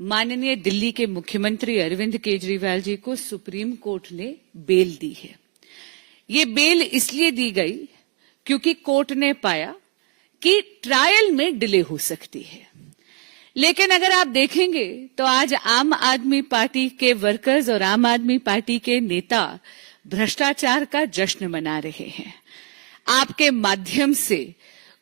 माननीय दिल्ली के मुख्यमंत्री अरविंद केजरीवाल जी को सुप्रीम कोर्ट ने बेल दी है। ये बेल इसलिए दी गई क्योंकि कोर्ट ने पाया कि ट्रायल में डिले हो सकती है। लेकिन अगर आप देखेंगे तो आज आम आदमी पार्टी के वर्कर्स और आम आदमी पार्टी के नेता भ्रष्टाचार का जश्न मना रहे हैं। आपके माध्यम से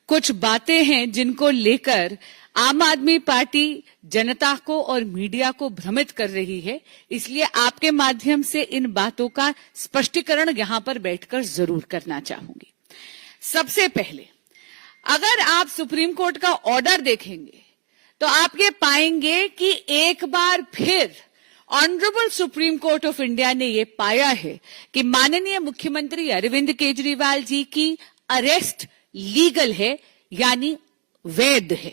कुछ बातें हैं जिनको लेकर आम आदमी पार्टी जनता को और मीडिया को भ्रमित कर रही है, इसलिए आपके माध्यम से इन बातों का स्पष्टीकरण यहां पर बैठकर जरूर करना चाहूंगी। सबसे पहले, अगर आप सुप्रीम कोर्ट का ऑर्डर देखेंगे तो आप ये पाएंगे कि एक बार फिर honourable supreme court of India ने ये पाया है कि माननीय मुख्यमंत्री अरविंद केजरीवाल जी की अरेस्ट लीगल है, यानी वैध है।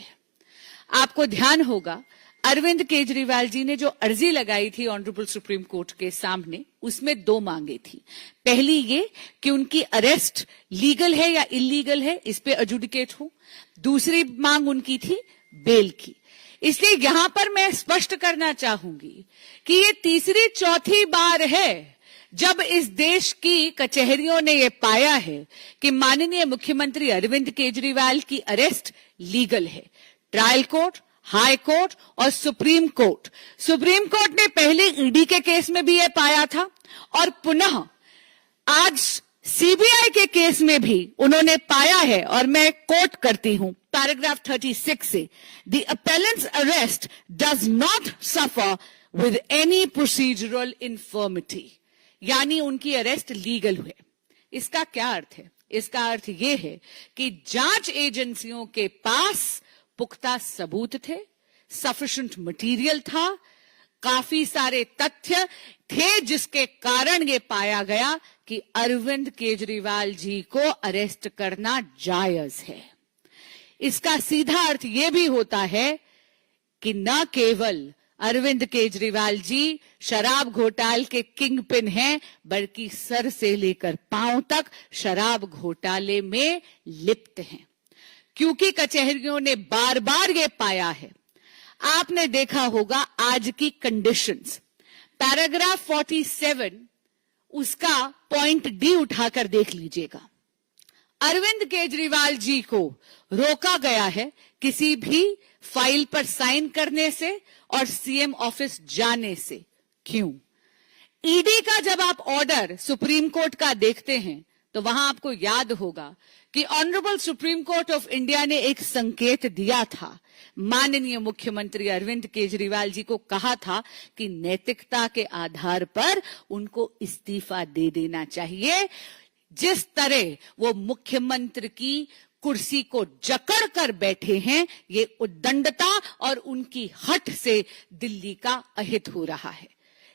आपको ध्यान होगा अरविंद केजरीवाल जी ने जो अर्जी लगाई थी ऑनरेबल सुप्रीम कोर्ट के सामने, उसमें दो मांगे थी। पहली ये कि उनकी अरेस्ट लीगल है या इलीगल है, इस पे एडजुडिकेट हो। दूसरी मांग उनकी थी बेल की। इसलिए यहां पर मैं स्पष्ट करना चाहूंगी कि ये तीसरी चौथी बार है जब इस देश की कचहरियों ने यह पाया है कि माननीय मुख्यमंत्री अरविंद केजरीवाल की अरेस्ट लीगल है। ट्रायल कोर्ट, हाई कोर्ट और सुप्रीम कोर्ट ने पहले ईडी के केस में भी यह पाया था और पुनः आज सीबीआई के केस में भी उन्होंने पाया है। और मैं कोट करती हूं पैराग्राफ 36 से, the appellant's arrest does not suffer with any procedural infirmity, यानी उनकी अरेस्ट लीगल हुए। इसका क्या अर्थ है? इसका अर्थ यह है कि जांच एजेंसियों के पास पुख्ता सबूत थे, सफिशिएंट मटेरियल था, काफी सारे तथ्य थे जिसके कारण ये पाया गया कि अरविंद केजरीवाल जी को अरेस्ट करना जायज है। इसका सीधा अर्थ यह भी होता है कि न केवल अरविंद केजरीवाल जी शराब घोटाले के किंग पिन हैं, बल्कि सर से लेकर पांव तक शराब घोटाले में लिप्त हैं। क्योंकि कचहरियों ने बार बार ये पाया है। आपने देखा होगा आज की कंडीशंस, पैराग्राफ 47 उसका पॉइंट डी उठाकर देख लीजिएगा। अरविंद केजरीवाल जी को रोका गया है किसी भी फाइल पर साइन करने से और सीएम ऑफिस जाने से। क्यों? ईडी का जब आप ऑर्डर सुप्रीम कोर्ट का देखते हैं तो वहां आपको याद होगा कि honourable supreme court of India ने एक संकेत दिया था। माननीय मुख्यमंत्री अरविंद केजरीवाल जी को कहा था कि नैतिकता के आधार पर उनको इस्तीफा दे देना चाहिए। जिस तरह वो मुख्यमंत्री की कुर्सी को जकड़ कर बैठे हैं, ये उद्दंडता और उनकी हट से दिल्ली का अहित हो रहा है।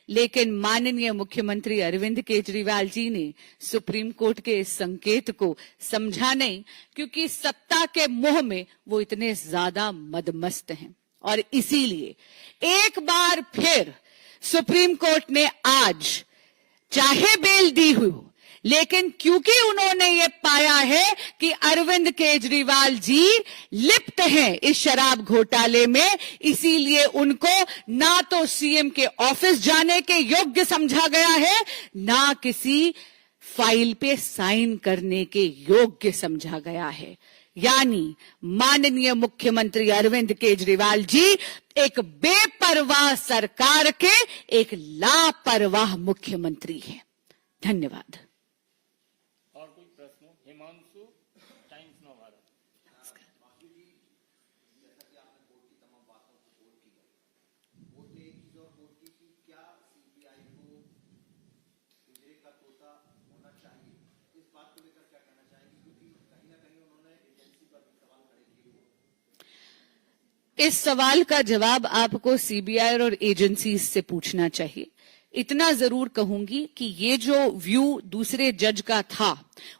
लेकिन माननीय मुख्यमंत्री अरविंद केजरीवाल जी ने सुप्रीम कोर्ट के इस संकेत को समझा नहीं, क्योंकि सत्ता के मोह में वो इतने ज्यादा मदमस्त हैं। और इसीलिए एक बार फिर सुप्रीम कोर्ट ने आज चाहे बेल दी हुई, लेकिन क्योंकि उन्होंने ये पाया है कि अरविंद केजरीवाल जी लिप्त हैं इस शराब घोटाले में, इसीलिए उनको ना तो सीएम के ऑफिस जाने के योग्य समझा गया है, ना किसी फाइल पे साइन करने के योग्य समझा गया है। यानी माननीय मुख्यमंत्री अरविंद केजरीवाल जी एक बेपरवाह सरकार के एक लापरवाह मुख्यमंत्री हैं। धन्यवाद। हिमांशु, टाइम्स नव भारत। इस सवाल का जवाब आपको सीबीआई और एजेंसीज से पूछना चाहिए। इतना जरूर कहूंगी कि ये जो व्यू दूसरे जज का था,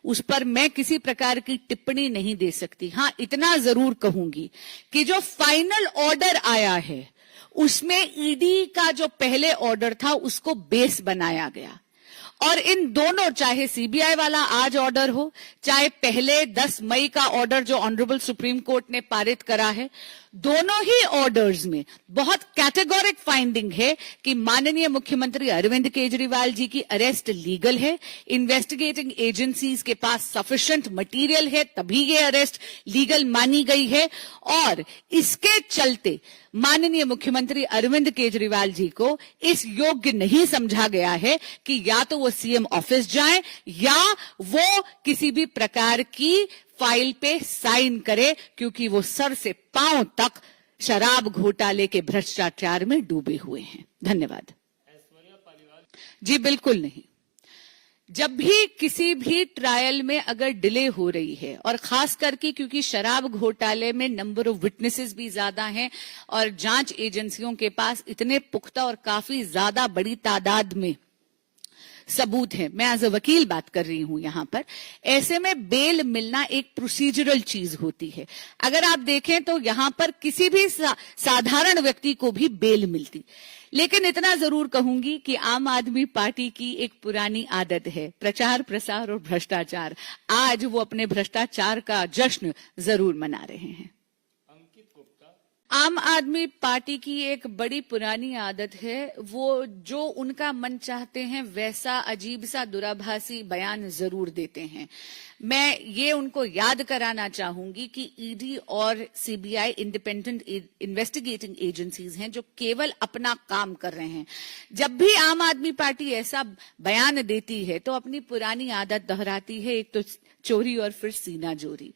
उस पर मैं किसी प्रकार की टिप्पणी नहीं दे सकती। हां, इतना जरूर कहूंगी कि जो फाइनल ऑर्डर आया है उसमें ईडी का जो पहले ऑर्डर था उसको बेस बनाया गया और इन दोनों, चाहे सीबीआई वाला आज ऑर्डर हो, चाहे पहले 10 मई का ऑर्डर जो ऑनरेबल सुप्रीम कोर्ट ने पारित करा है, दोनों ही ऑर्डर्स में बहुत कैटेगोरिक फाइंडिंग है कि माननीय मुख्यमंत्री अरविंद केजरीवाल जी की अरेस्ट लीगल है, इन्वेस्टिगेटिंग एजेंसीज के पास सफिशिएंट मटेरियल है, तभी ये अरेस्ट लीगल मानी गई है। और इसके चलते माननीय मुख्यमंत्री अरविंद केजरीवाल जी को इस योग्य नहीं समझा गया है कि या तो वो सीएम ऑफिस जाएं या वो किसी भी प्रकार की फाइल पे साइन करे, क्योंकि वो सर से पांव तक शराब घोटाले के भ्रष्टाचार में डूबे हुए हैं। धन्यवाद। जी बिल्कुल नहीं। जब भी किसी भी ट्रायल में अगर डिले हो रही है, और खास करके क्योंकि शराब घोटाले में नंबर ऑफ विटनेसेस भी ज्यादा हैं और जांच एजेंसियों के पास इतने पुख्ता और काफी ज्यादा बड़ी तादाद में सबूत है, मैं एज अ वकील बात कर रही हूं यहां पर, ऐसे में बेल मिलना एक प्रोसीजरल चीज होती है। अगर आप देखें तो यहां पर किसी भी साधारण व्यक्ति को भी बेल मिलती, लेकिन इतना जरूर कहूंगी कि आम आदमी पार्टी की एक पुरानी आदत है प्रचार प्रसार और भ्रष्टाचार। आज वो अपने भ्रष्टाचार का जश्न जरूर मना रहे हैं। आम आदमी पार्टी की एक बड़ी पुरानी आदत है, वो जो उनका मन चाहते हैं वैसा अजीब सा दुराभासी बयान जरूर देते हैं। मैं ये उनको याद कराना चाहूंगी कि ईडी और सीबीआई इंडिपेंडेंट इन्वेस्टिगेटिंग एजेंसीज हैं जो केवल अपना काम कर रहे हैं। जब भी आम आदमी पार्टी ऐसा बयान देती है तो अपनी पुरानी आदत दोहराती है, एक तो चोरी और फिर सीना जोरी।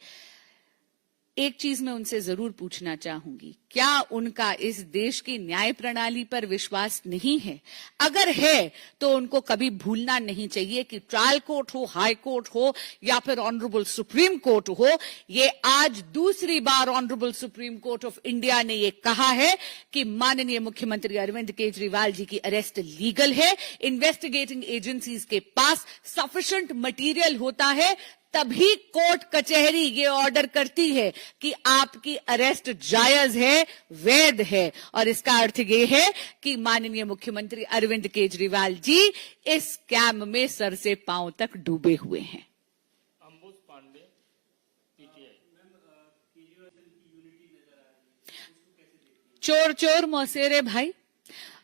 एक चीज मैं उनसे जरूर पूछना चाहूंगी, क्या उनका इस देश की न्याय प्रणाली पर विश्वास नहीं है? अगर है तो उनको कभी भूलना नहीं चाहिए कि ट्रायल कोर्ट हो, हाई कोर्ट हो या फिर ऑनरेबल सुप्रीम कोर्ट हो, ये आज दूसरी बार honourable supreme court of India ने ये कहा है कि माननीय मुख्यमंत्री अरविंद केजरीवाल जी की अरेस्ट लीगल है, इन्वेस्टिगेटिंग एजेंसीज के पास सफिशिएंट मटेरियल होता है, तभी कोर्ट कचहरी ये ऑर्डर करती है कि आपकी अरेस्ट जायज है, वैध है। और इसका अर्थ ये है कि माननीय मुख्यमंत्री अरविंद केजरीवाल जी इस स्कैम में सर से पांव तक डूबे हुए हैं। अंबुज पांडे, पीटीआई। चोर चोर मौसेरे भाई।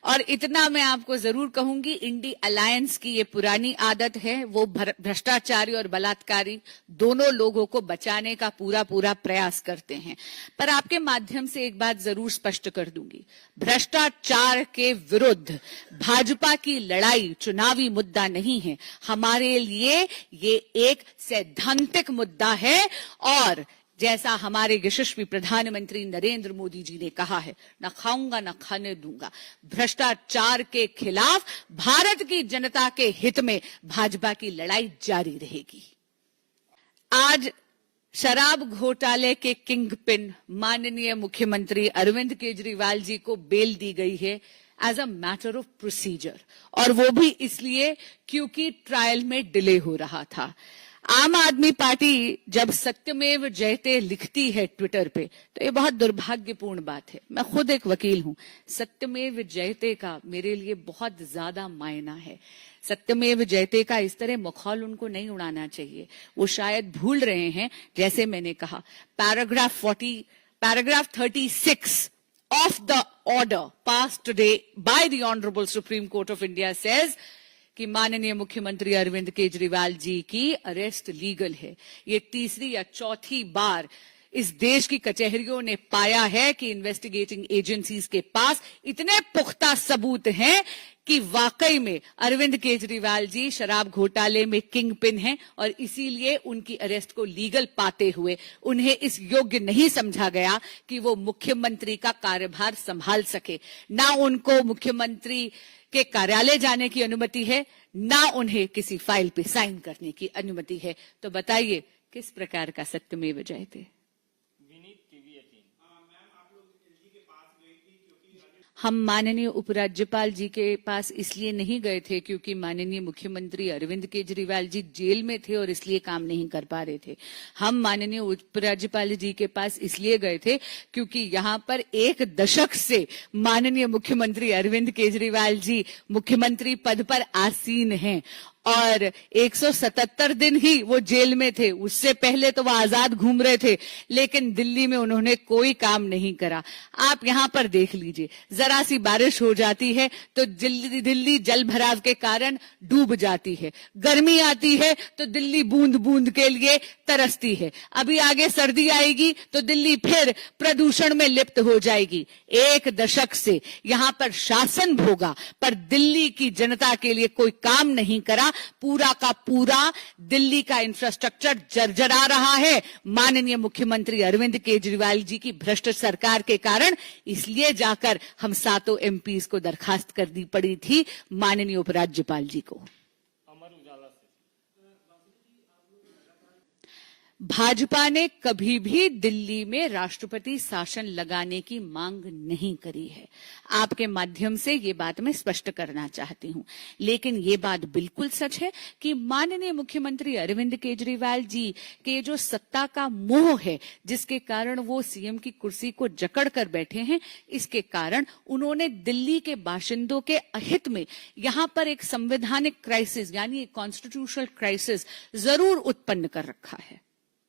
और इतना मैं आपको जरूर कहूंगी, इंडी अलायंस की ये पुरानी आदत है, वो भ्रष्टाचारी और बलात्कारी दोनों लोगों को बचाने का पूरा पूरा प्रयास करते हैं। पर आपके माध्यम से एक बात जरूर स्पष्ट कर दूंगी, भ्रष्टाचार के विरुद्ध भाजपा की लड़ाई चुनावी मुद्दा नहीं है, हमारे लिए ये एक सैद्धांतिक मुद्दा है। और जैसा हमारे यशस्वी प्रधानमंत्री नरेंद्र मोदी जी ने कहा है, न खाऊंगा न खाने दूंगा, भ्रष्टाचार के खिलाफ भारत की जनता के हित में भाजपा की लड़ाई जारी रहेगी। आज शराब घोटाले के किंग पिन माननीय मुख्यमंत्री अरविंद केजरीवाल जी को बेल दी गई है as a matter of procedure, और वो भी इसलिए क्योंकि ट्रायल में डिले हो रहा था। आम आदमी पार्टी जब सत्यमेव जयते लिखती है ट्विटर पे तो ये बहुत दुर्भाग्यपूर्ण बात है। मैं खुद एक वकील हूं, सत्यमेव जयते का मेरे लिए बहुत ज्यादा मायना है। सत्यमेव जयते का इस तरह मखौल उनको नहीं उड़ाना चाहिए, वो शायद भूल रहे हैं। जैसे मैंने कहा, paragraph 36 of the order passed today by the Honorable Supreme Court of India says कि माननीय मुख्यमंत्री अरविंद केजरीवाल जी की अरेस्ट लीगल है। ये तीसरी या चौथी बार इस देश की कचहरियों ने पाया है कि इन्वेस्टिगेटिंग एजेंसीज के पास इतने पुख्ता सबूत हैं कि वाकई में अरविंद केजरीवाल जी शराब घोटाले में किंग पिन हैं, और इसीलिए उनकी अरेस्ट को लीगल पाते हुए उन्हें इस योग्य नहीं समझा गया कि वो मुख्यमंत्री का कार्यभार संभाल सके। ना उनको मुख्यमंत्री के कार्यालय जाने की अनुमति है, ना उन्हें किसी फाइल पे साइन करने की अनुमति है। तो बताइए किस प्रकार का सत्यमेव जयते। हम माननीय उपराज्यपाल जी के पास इसलिए नहीं गए थे क्योंकि माननीय मुख्यमंत्री अरविंद केजरीवाल जी जेल में थे और इसलिए काम नहीं कर पा रहे थे। हम माननीय उपराज्यपाल जी के पास इसलिए गए थे क्योंकि यहाँ पर 1 दशक से माननीय मुख्यमंत्री अरविंद केजरीवाल जी मुख्यमंत्री पद पर आसीन हैं और 177 दिन ही वो जेल में थे, उससे पहले तो वो आजाद घूम रहे थे, लेकिन दिल्ली में उन्होंने कोई काम नहीं करा। आप यहां पर देख लीजिए, जरा सी बारिश हो जाती है तो दिल्ली जल भराव के कारण डूब जाती है, गर्मी आती है तो दिल्ली बूंद बूंद के लिए तरसती है, अभी आगे सर्दी आएगी तो दिल्ली फिर प्रदूषण में लिप्त हो जाएगी। 1 दशक से यहां पर शासन भोगा पर दिल्ली की जनता के लिए कोई काम नहीं करा। पूरा का पूरा दिल्ली का इंफ्रास्ट्रक्चर जर्जरा रहा है माननीय मुख्यमंत्री अरविंद केजरीवाल जी की भ्रष्ट सरकार के कारण। इसलिए जाकर हम 7 एमपीज को दरखास्त करनी पड़ी थी माननीय उपराज्यपाल जी को। अमर उजाला से भाजपा ने कभी भी दिल्ली में राष्ट्रपति शासन लगाने की मांग नहीं करी है। आपके माध्यम से ये बात मैं स्पष्ट करना चाहती हूं, लेकिन ये बात बिल्कुल सच है कि माननीय मुख्यमंत्री अरविंद केजरीवाल जी के जो सत्ता का मोह है, जिसके कारण वो सीएम की कुर्सी को जकड़ कर बैठे हैं, इसके कारण उन्होंने दिल्ली के बाशिंदों के अहित में यहां पर एक संवैधानिक क्राइसिस यानी एक कॉन्स्टिट्यूशनल क्राइसिस जरूर उत्पन्न कर रखा है।